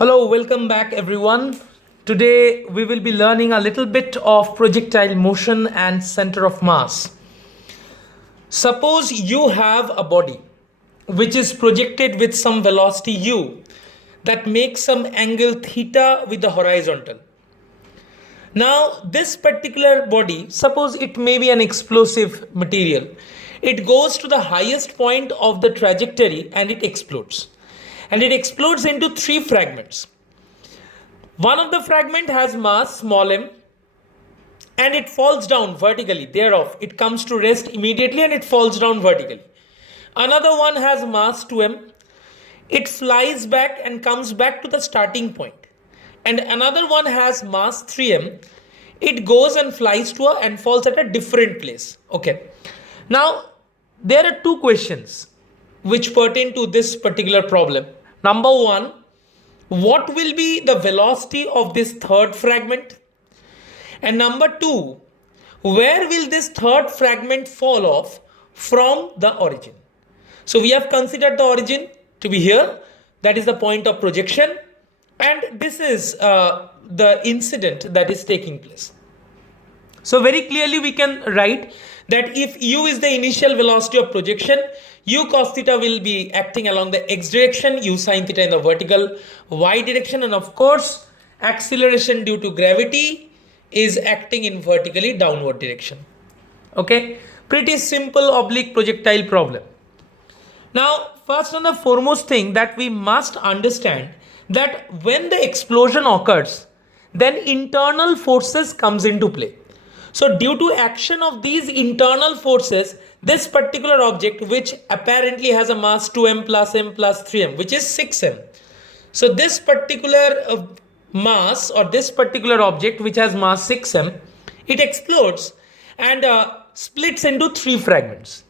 Hello, welcome back everyone. Today we will be learning a little bit of projectile motion and center of mass. Suppose you have a body which is projected with some velocity u that makes some angle theta with the horizontal. Now, this particular body, suppose it may be an explosive material. It goes to the highest point of the trajectory and it explodes. And it explodes into three fragments. One of the fragment has mass small m and it falls down vertically. Thereof, it comes to rest immediately and it falls down vertically. Another one has mass 2m. It flies back and comes back to the starting point. And another one has mass 3m. It goes and flies to and falls at a different place. Okay. Now, there are two questions which pertain to this particular problem. Number one, what will be the velocity of this third fragment? And number two, where will this third fragment fall off from the origin? So we have considered the origin to be here. That is the point of projection. And this is the incident that is taking place. So very clearly we can write that if u is the initial velocity of projection, u cos theta will be acting along the x direction, u sin theta in the vertical y direction, and of course acceleration due to gravity is acting in vertically downward direction. Okay, pretty simple oblique projectile problem. Now, first and the foremost thing that we must understand that when the explosion occurs, then internal forces comes into play. So due to action of these internal forces, this particular object, which apparently has a mass 2m plus m plus 3m, which is 6m. So this particular mass or this particular object which has mass 6m, it explodes and splits into three fragments.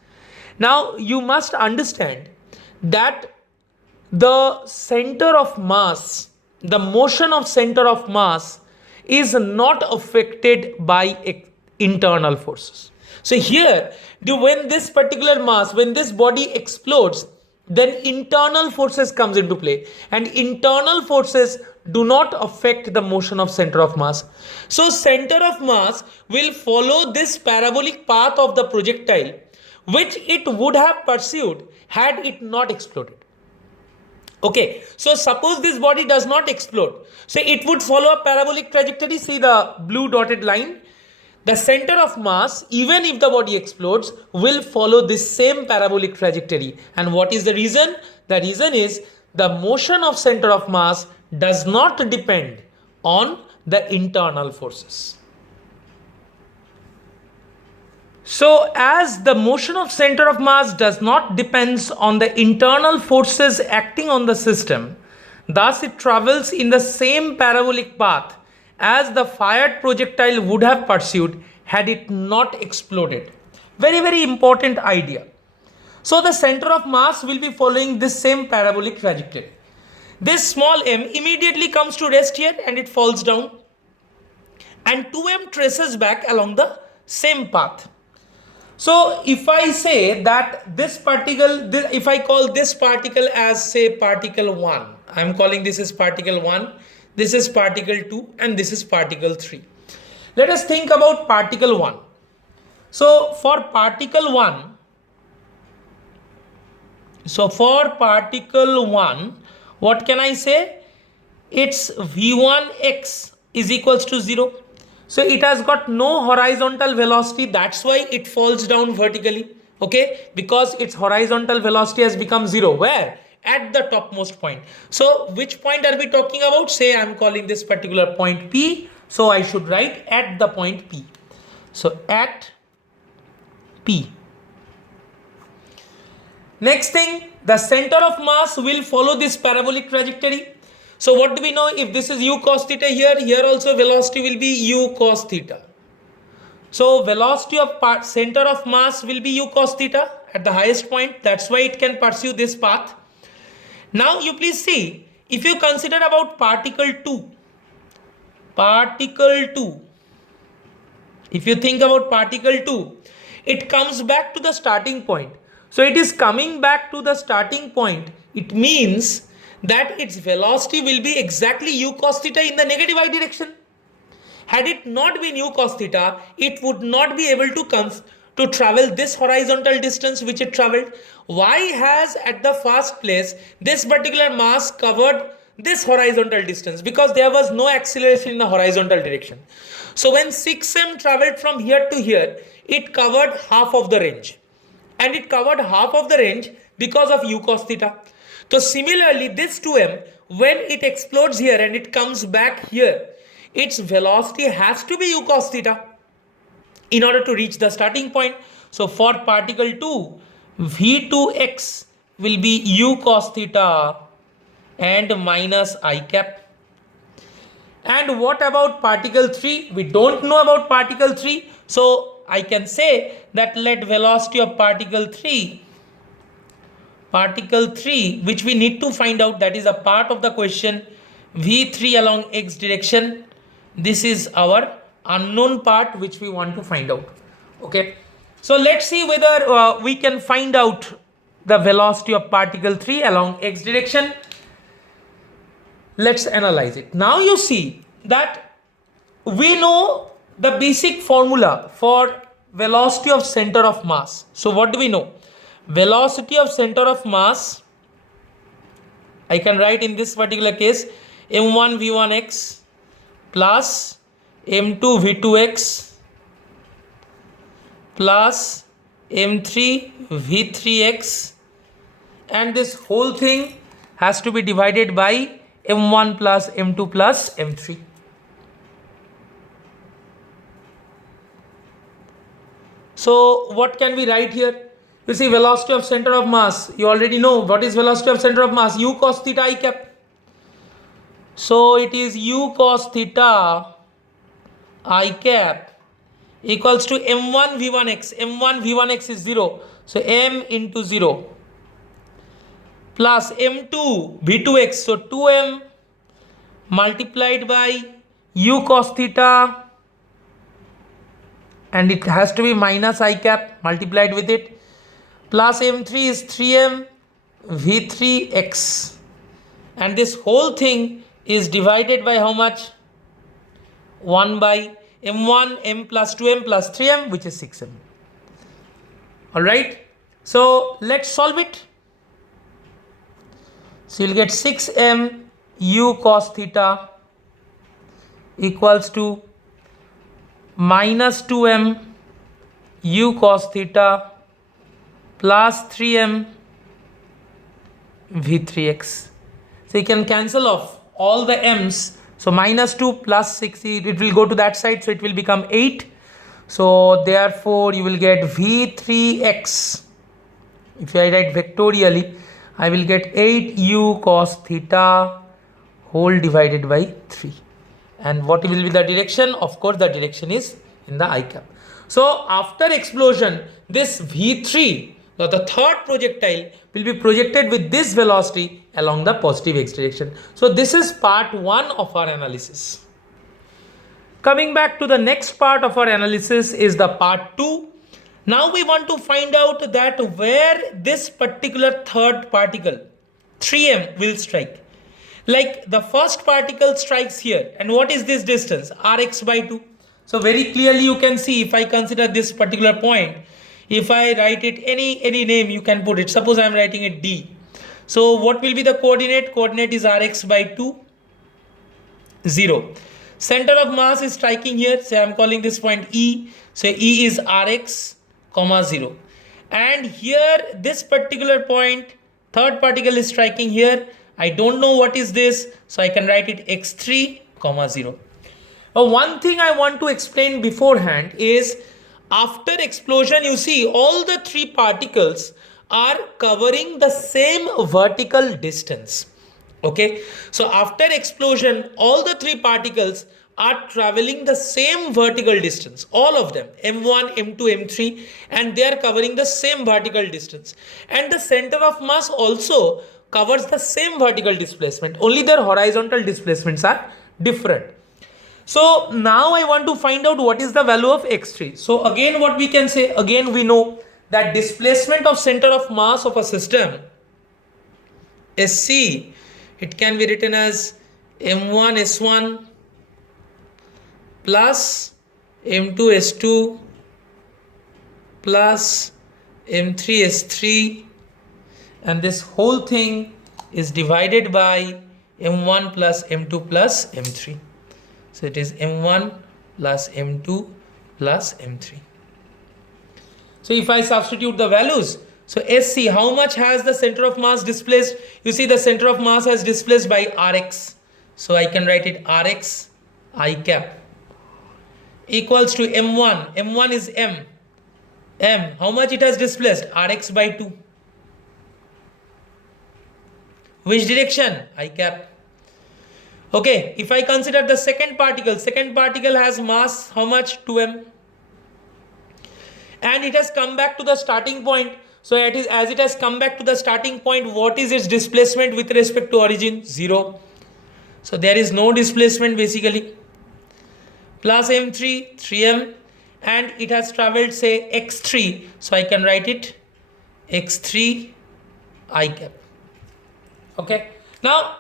Now you must understand that the center of mass, the motion of center of mass is not affected by internal forces. So here, when this particular mass, when this body explodes, then internal forces comes into play, and internal forces do not affect the motion of center of mass. So center of mass will follow this parabolic path of the projectile, which it would have pursued had it not exploded. Okay, so suppose this body does not explode, so it would follow a parabolic trajectory. See the blue dotted line. The center of mass, even if the body explodes, will follow this same parabolic trajectory. And what is the reason? The reason is the motion of center of mass does not depend on the internal forces. So as the motion of center of mass does not depends on the internal forces acting on the system, thus it travels in the same parabolic path as the fired projectile would have pursued had it not exploded. Very, very important idea. So the center of mass will be following this same parabolic trajectory. This small m immediately comes to rest here and it falls down. And 2m traces back along the same path. So if I say that this particle, if I call this particle as say particle 1, I am calling this as particle 1, this is particle 2 and this is particle 3. Let us think about particle 1. So for particle 1, what can I say? Its v1x is equals to 0. So it has got no horizontal velocity, that's why it falls down vertically. Okay, because its horizontal velocity has become 0. Where? At the topmost point. So which point are we talking about? Say I am calling this particular point P. So I should write at the point P. So at P. Next thing, the center of mass will follow this parabolic trajectory. So what do we know? If this is u cos theta here also velocity will be u cos theta. So velocity of center of mass will be u cos theta at the highest point. That's why it can pursue this path. Now you please see, if you consider about particle 2, if you think about particle 2, it comes back to the starting point. So it is coming back to the starting point. It means that its velocity will be exactly u cos theta in the negative y direction. Had it not been u cos theta, it would not be able to come to travel this horizontal distance which it traveled. Y has at the first place this particular mass covered this horizontal distance because there was no acceleration in the horizontal direction. So when 6m traveled from here to here, it covered half of the range. And it covered half of the range because of u cos theta. So similarly, this 2m, when it explodes here and it comes back here, its velocity has to be u cos theta in order to reach the starting point. So for particle 2, v2x will be u cos theta and minus I cap. And what about particle 3? We don't know about particle 3. So I can say that let velocity of particle 3, which we need to find out, that is a part of the question, v3 along x direction. This is our unknown part which we want to find out. Okay. So let's see whether we can find out the velocity of particle 3 along x direction. Let's analyze it. Now you see that we know the basic formula for velocity of center of mass. So what do we know? Velocity of center of mass, I can write in this particular case m1 v1x plus m2 v2x plus m3 v3x, and this whole thing has to be divided by m1 plus m2 plus m3. So what can we write here? You see, velocity of center of mass, you already know what is velocity of center of mass, u cos theta I cap. So it is u cos theta I cap equals to m1 v1x. m1 v1x is 0, so m into 0 plus m2 v2x, so 2m multiplied by u cos theta, and it has to be minus I cap multiplied with it, plus m3 is 3m v3x, and this whole thing is divided by how much? 1 by m1 m plus 2m plus 3m, which is 6m. Alright, so let's solve it. So you'll get 6m u cos theta equals to minus 2m u cos theta plus 3m v3x. So you can cancel off all the m's. So minus 2 plus 6, it will go to that side, so it will become 8. So therefore you will get v3x. If I write vectorially, I will get 8 u cos theta whole divided by 3. And what will be the direction? Of course, the direction is in the I cap. So after explosion, this v3, the third projectile, will be projected with this velocity along the positive x direction. So this is part 1 of our analysis. Coming back to the next part of our analysis is the part 2. Now we want to find out that where this particular third particle 3m will strike. Like the first particle strikes here, and what is this distance? Rx by 2. So very clearly you can see, if I consider this particular point, if I write it any name you can put it. Suppose I am writing it D. So what will be the coordinate? Coordinate is Rx by 2, 0. Center of mass is striking here, so I am calling this point E. So E is Rx, comma 0. And here this particular point, third particle is striking here. I don't know what is this, so I can write it x3, comma 0. Now one thing I want to explain beforehand is, after explosion, you see all the 3 particles are covering the same vertical distance. Okay, so after explosion, all the 3 particles are traveling the same vertical distance, all of them, m1, m2, m3, and they are covering the same vertical distance. And the center of mass also covers the same vertical displacement, only their horizontal displacements are different. So now I want to find out what is the value of x3. So again, what we can say, again we know that displacement of center of mass of a system SC it can be written as m1 s1 plus m2 s2 plus m3 s3, and this whole thing is divided by m1 plus m2 plus m3. So it is m1 plus m2 plus m3. So if I substitute the values, so SC, how much has the center of mass displaced? You see the center of mass has displaced by Rx. So I can write it Rx I cap equals to M1. M1 is M. M, how much it has displaced? Rx by 2. Which direction? I cap. Okay, if I consider the second particle has mass how much? 2m. And it has come back to the starting point. So it is, as it has come back to the starting point, what is its displacement with respect to origin? 0. So there is no displacement basically. Plus m3, 3m, and it has traveled say x3. So I can write it x3 I cap. Okay. Now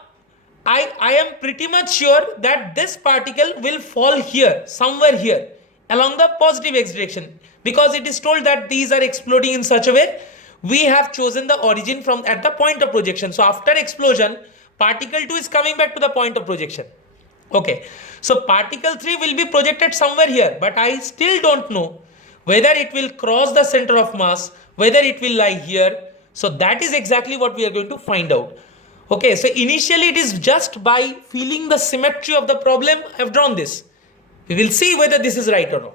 I am pretty much sure that this particle will fall here, somewhere here, along the positive x direction, because it is told that these are exploding in such a way. We have chosen the origin from at the point of projection. So after explosion, particle 2 is coming back to the point of projection. Okay, so particle 3 will be projected somewhere here, but I still don't know whether it will cross the center of mass, whether it will lie here. So that is exactly what we are going to find out. Okay, so initially it is just by feeling the symmetry of the problem I have drawn this. We will see whether this is right or not.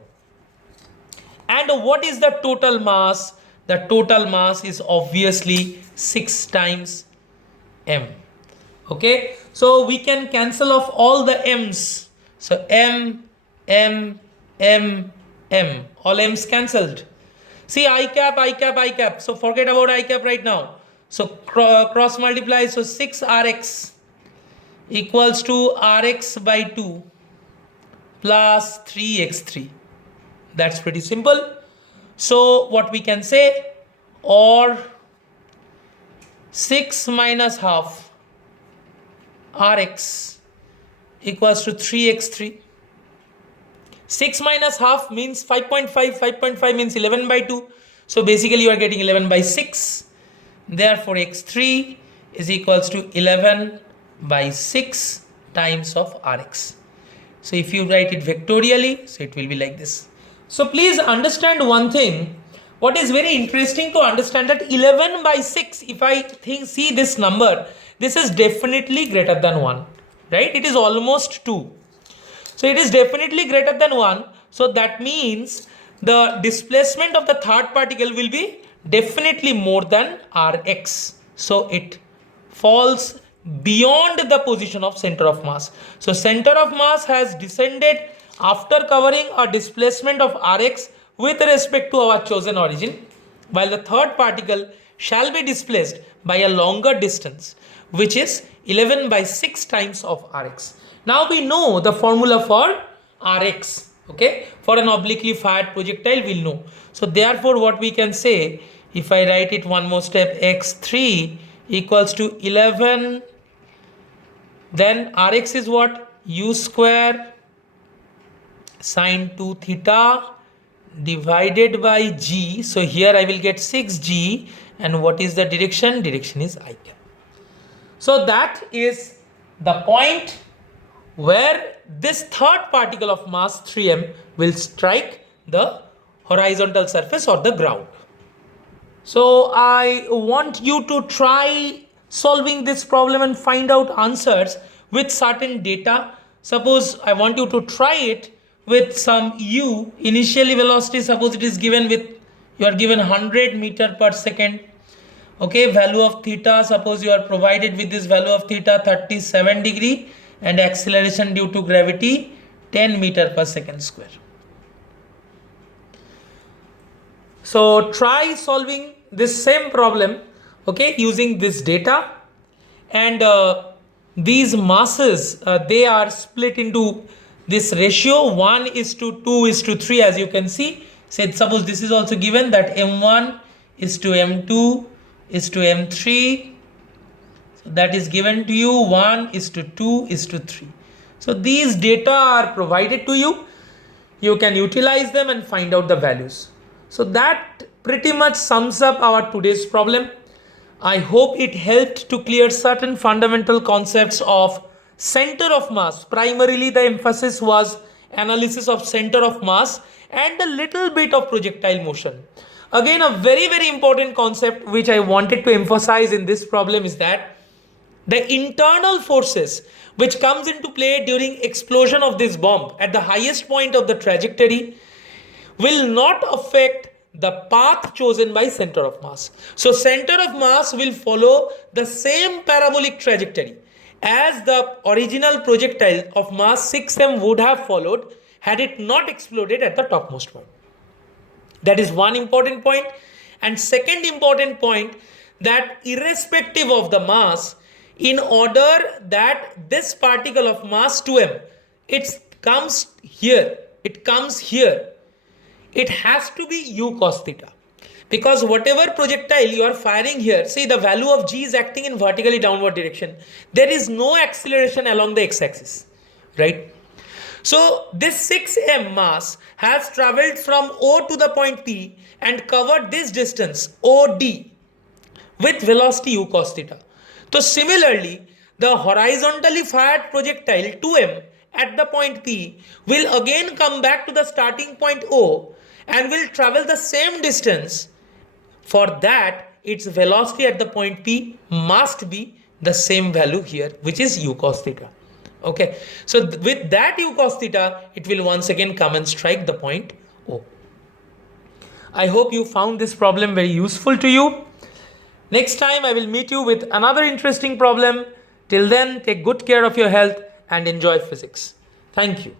And what is the total mass? The total mass is obviously 6 times m. Okay, so we can cancel off all the m's. So m, m, m, m, all m's cancelled. See I cap, I cap, I cap. So forget about I cap right now. So cross multiply. So 6 Rx equals to Rx by 2 plus 3x3. That's pretty simple. So what we can say, or 6 minus half Rx equals to 3x3. 6 minus half means 5.5. 5.5 means 11 by 2. So basically you are getting 11 by 6. Therefore x3 is equals to 11 by 6 times of Rx. So if you write it vectorially, so it will be like this. So please understand one thing. What is very interesting to understand, that 11 by 6, if I see this number, this is definitely greater than 1, right? It is almost 2. So it is definitely greater than 1. So that means the displacement of the third particle will be definitely more than Rx. So it falls beyond the position of center of mass. So center of mass has descended after covering a displacement of Rx with respect to our chosen origin, while the third particle shall be displaced by a longer distance, which is 11 by 6 times of Rx. Now we know the formula for Rx. Okay, for an obliquely fired projectile we'll know. So therefore what we can say, if I write it one more step, x3 equals to 11, then Rx is what? U square sine 2 theta divided by g. So here I will get 6g, and what is the direction? Direction is I cap. So that is the point where this third particle of mass 3m will strike the horizontal surface or the ground. So I want you to try solving this problem and find out answers with certain data. Suppose I want you to try it with some u, initially velocity, suppose it is given with, you are given 100 meter per second. Okay, value of theta, suppose you are provided with this value of theta 37 degree, and acceleration due to gravity 10 meter per second square. So try solving this same problem, okay, using this data, and these masses, they are split into this ratio 1:2:3, as you can see. Said suppose this is also given, that m1 is to m2 is to m3. that is given to you 1:2:3. So these data are provided to you. You can utilize them and find out the values. So that pretty much sums up our today's problem. I hope it helped to clear certain fundamental concepts of center of mass. Primarily the emphasis was analysis of center of mass and a little bit of projectile motion. Again, a very important concept which I wanted to emphasize in this problem is that the internal forces which comes into play during explosion of this bomb at the highest point of the trajectory will not affect the path chosen by center of mass. So center of mass will follow the same parabolic trajectory as the original projectile of mass 6m would have followed had it not exploded at the topmost point. That is one important point. And second important point, that irrespective of the mass, in order that this particle of mass 2m, it comes here, it has to be u cos theta. Because whatever projectile you are firing here, see the value of g is acting in vertically downward direction. There is no acceleration along the x-axis, right? So this 6m mass has traveled from O to the point P and covered this distance OD with velocity u cos theta. So similarly, the horizontally fired projectile 2m at the point P will again come back to the starting point O and will travel the same distance. For that, its velocity at the point P must be the same value here, which is u cos theta. Okay, so with that u cos theta, it will once again come and strike the point O. I hope you found this problem very useful to you. Next time I will meet you with another interesting problem. Till then, take good care of your health and enjoy physics. Thank you.